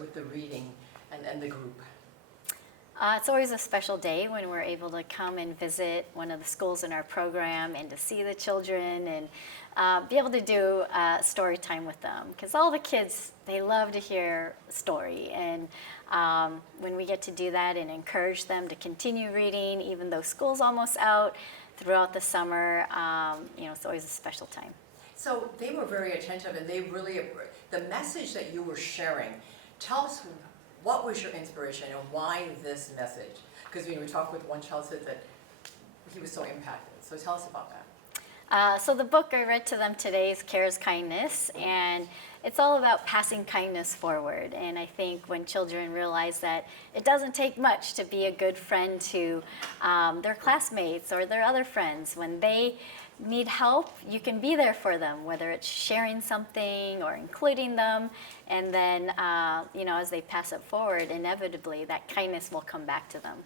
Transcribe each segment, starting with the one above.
with the reading and the group? It's always a special day when we're able to come and visit one of the schools in our program and to see the children and be able to do story time with them. Because all the kids, they love to hear a story. And when we get to do that and encourage them to continue reading, even though school's almost out, throughout the summer, it's always a special time. So they were very attentive, and they really, the message that you were sharing, tell us what was your inspiration and why this message? Because when we talked with one child said that he was so impacted. So tell us about that. So the book I read to them today is Care is Kindness, and it's all about passing kindness forward. And I think when children realize that it doesn't take much to be a good friend to their classmates or their other friends, when they need help, you can be there for them, whether it's sharing something or including them. And then, as they pass it forward, inevitably that kindness will come back to them.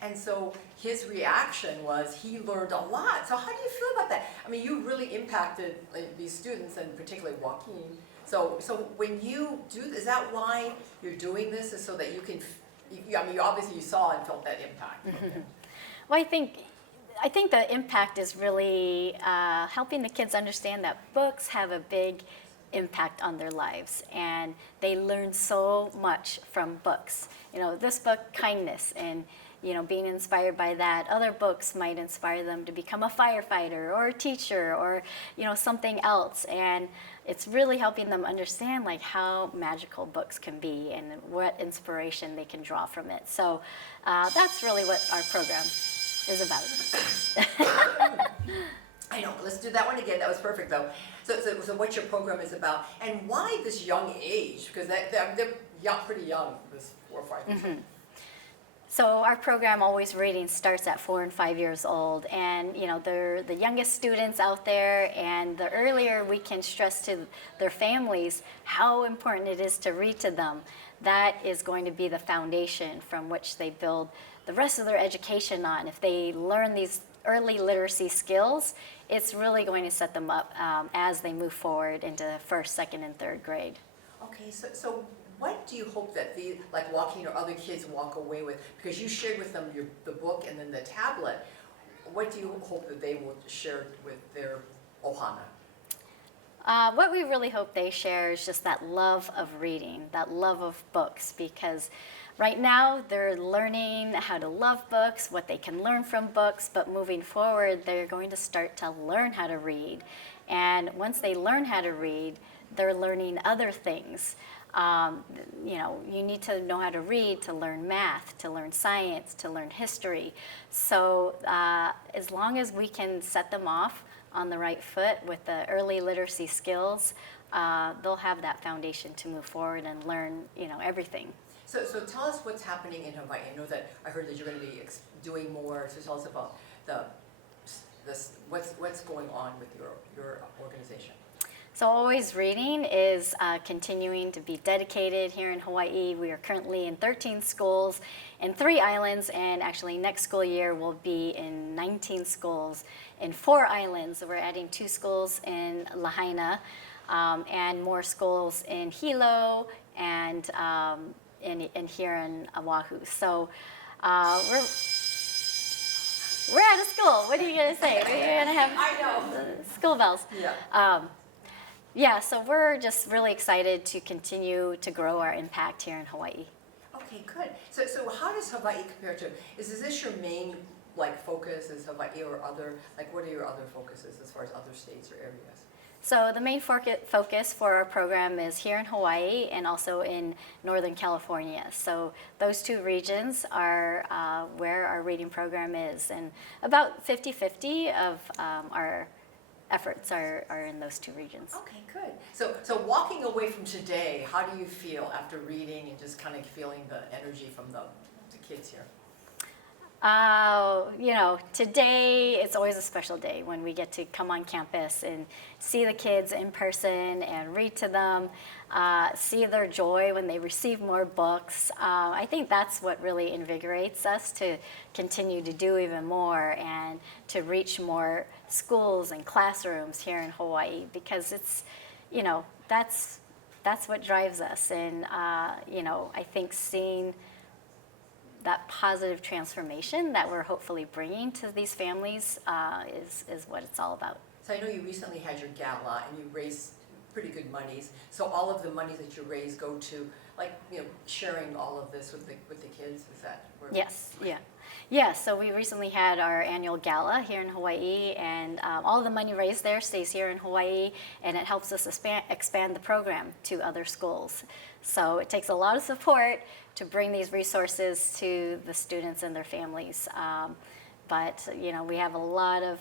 And so his reaction was he learned a lot. So how do you feel about that? I mean, you really impacted these students, and particularly Joaquin. So when you do, is that why you're doing this? Is so that you can, obviously you saw and felt that impact. Mm-hmm. Well, I think the impact is really helping the kids understand that books have a big impact on their lives, and they learn so much from books. This book, Kindness, and being inspired by that. Other books might inspire them to become a firefighter or a teacher or something else, and it's really helping them understand how magical books can be and what inspiration they can draw from it. So that's really what our program is about. I know. Let's do that one again. That was perfect, though. So what your program is about, and why this young age? Because they're young, pretty young. This 4 or 5 years. Mm-hmm. So our program, Always Reading, starts at 4 and 5 years old, and they're the youngest students out there. And the earlier we can stress to their families how important it is to read to them, that is going to be the foundation from which they build the rest of their education on. If they learn these early literacy skills, it's really going to set them up as they move forward into first, second, and third grade. Okay, so what do you hope that like Joaquin or other kids walk away with? Because you shared with them the book and then the tablet. What do you hope that they will share with their ohana? What we really hope they share is just that love of reading, that love of books, because right now they're learning how to love books, what they can learn from books, but moving forward they're going to start to learn how to read. And once they learn how to read, they're learning other things. You need to know how to read to learn math, to learn science, to learn history. So as long as we can set them off on the right foot with the early literacy skills, they'll have that foundation to move forward and learn, everything. So tell us what's happening in Hawaii. I heard that you're going to be doing more. So tell us about what's going on with your organization. So Always Reading is continuing to be dedicated here in Hawaii. We are currently in 13 schools in 3 islands, and actually next school year we'll be in 19 schools in 4 islands. We're adding 2 schools in Lahaina and more schools in Hilo and in here in Oahu. So we're out of school. What are you going to say? We're going to have I know. School bells. Yeah. So we're just really excited to continue to grow our impact here in Hawaii. Okay, good. So how does Hawaii compare to? Is this your main focus? Is Hawaii or other what are your other focuses as far as other states or areas? So the main focus for our program is here in Hawaii and also in Northern California. So those 2 regions are where our reading program is, and about 50-50 of our efforts are in those 2 regions. Okay, good. So walking away from today, how do you feel after reading and just kind of feeling the energy from the kids here? Today it's always a special day when we get to come on campus and see the kids in person and read to them, see their joy when they receive more books. I think that's what really invigorates us to continue to do even more and to reach more schools and classrooms here in Hawaii, because it's, that's that's what drives us. And I think seeing that positive transformation that we're hopefully bringing to these families is what it's all about. So I know you recently had your gala and you raised pretty good monies. So all of the monies that you raise go to, like, sharing all of this with the kids. Is that where? Yes, yeah. Yeah, so we recently had our annual gala here in Hawaii, and all the money raised there stays here in Hawaii, and it helps us expand the program to other schools. So it takes a lot of support to bring these resources to the students and their families. But we have a lot of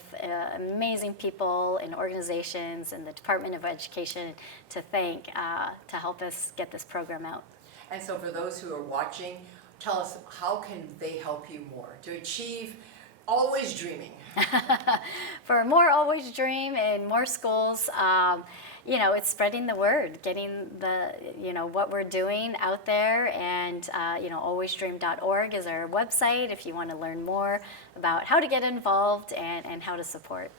amazing people and organizations and the Department of Education to thank to help us get this program out. And so for those who are watching, tell us, how can they help you more to achieve Always Dreaming? For more Always Dream in more schools, it's spreading the word, getting what we're doing out there, and alwaysdream.org is our website if you want to learn more about how to get involved and how to support.